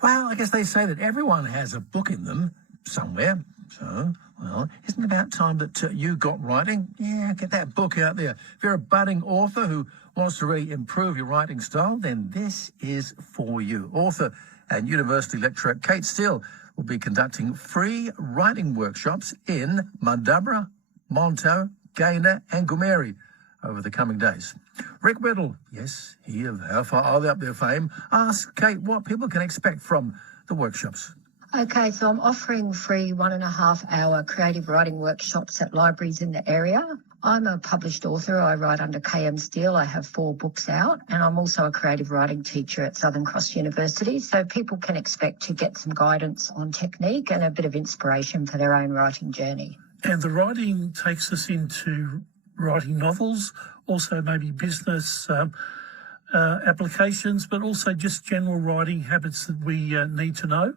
Well, I guess they say that everyone has a book in them somewhere. So, well, isn't it about time that you got writing? Yeah, get that book out there. If you're a budding author who wants to really improve your writing style, then this is for you. Author and university lecturer Kate Steele will be conducting free writing workshops in Mandurah, Monto, Gayndah and Goomeri over the coming days. Rick Whittle, yes, he of How Far Are They Up There fame, asks Kate what people can expect from the workshops. Okay, so I'm offering free 1.5-hour creative writing workshops at libraries in the area. I'm a published author. I write under KM Steele. I have 4 books out, and I'm also a creative writing teacher at Southern Cross University. So people can expect to get some guidance on technique and a bit of inspiration for their own writing journey. And the writing takes us into writing novels, also maybe business applications, but also just general writing habits that we need to know.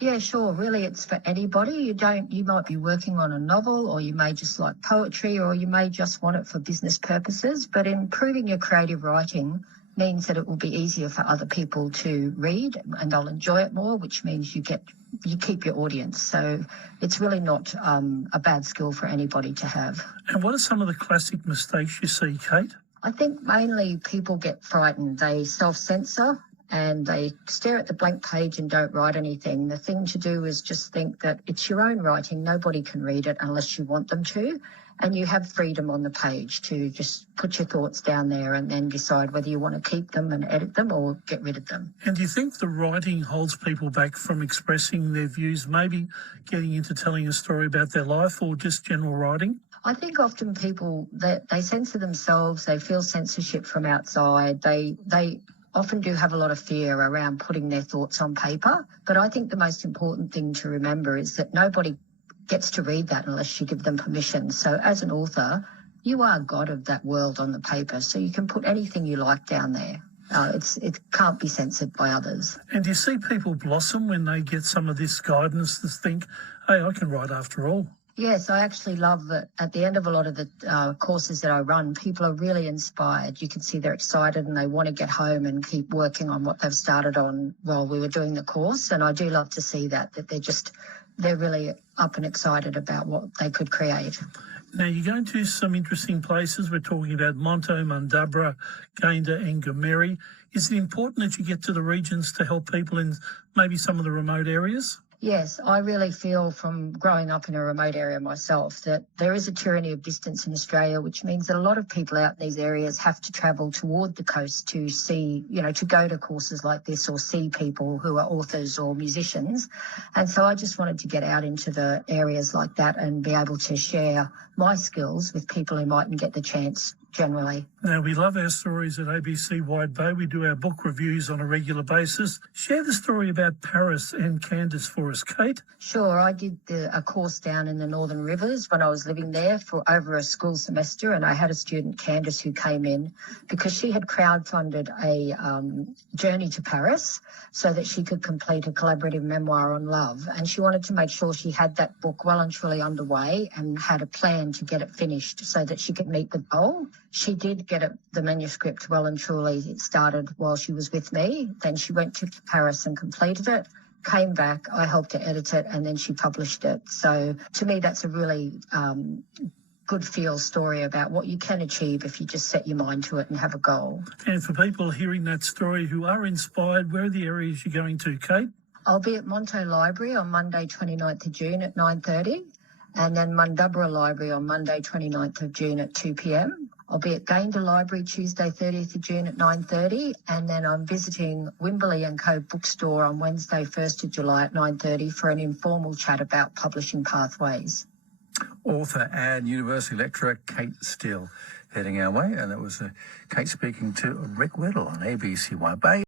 Yeah, sure. Really, it's for anybody. You might be working on a novel, or you may just like poetry, or you may just want it for business purposes. But improving your creative writing means that it will be easier for other people to read, and they'll enjoy it more, which means you keep your audience. So it's really not a bad skill for anybody to have. And what are some of the classic mistakes you see, Kate? I think mainly people get frightened. They self-censor and they stare at the blank page and don't write anything. The thing to do is just think that it's your own writing. Nobody can read it unless you want them to. And you have freedom on the page to just put your thoughts down there and then decide whether you want to keep them and edit them or get rid of them. And do you think the writing holds people back from expressing their views, maybe getting into telling a story about their life or just general writing? I think often people, they censor themselves. They feel censorship from outside. They often do have a lot of fear around putting their thoughts on paper. But I think the most important thing to remember is that nobody gets to read that unless you give them permission. So as an author, you are God of that world on the paper. So you can put anything you like down there. It can't be censored by others. And do you see people blossom when they get some of this guidance to think, hey, I can write after all? Yes, I actually love that at the end of a lot of the courses that I run, people are really inspired. You can see they're excited and they want to get home and keep working on what they've started on while we were doing the course. And I do love to see that they're really up and excited about what they could create. Now, you're going to some interesting places. We're talking about Monto, Mandurah, Gayndah and Goomeri. Is it important that you get to the regions to help people in maybe some of the remote areas? Yes, I really feel from growing up in a remote area myself that there is a tyranny of distance in Australia, which means that a lot of people out in these areas have to travel toward the coast to see, to go to courses like this or see people who are authors or musicians. And so I just wanted to get out into the areas like that and be able to share my skills with people who mightn't get the chance generally. Now, we love our stories at ABC Wide Bay. We do our book reviews on a regular basis. Share the story about Paris and Candace for us, Kate. Sure. I did a course down in the Northern Rivers when I was living there for over a school semester, and I had a student, Candace, who came in because she had crowdfunded a journey to Paris so that she could complete a collaborative memoir on love, and she wanted to make sure she had that book well and truly underway and had a plan to get it finished so that she could meet the goal. She did get the manuscript well and truly. It started while she was with me. Then she went to Paris and completed it, came back, I helped her edit it, and then she published it. So to me, that's a really good feel story about what you can achieve if you just set your mind to it and have a goal. And for people hearing that story who are inspired, where are the areas you're going to, Kate? I'll be at Monto Library on Monday 29th of June at 9:30, and then Mandurah Library on Monday 29th of June at 2 p.m. I'll be at Gayndah Library Tuesday 30th of June at 9:30, and then I'm visiting Wimberley and Co bookstore on Wednesday 1st of July at 9:30 for an informal chat about publishing pathways. Author and university lecturer Kate Steele heading our way, and it was Kate speaking to Rick Whittle on ABC Wide Bay.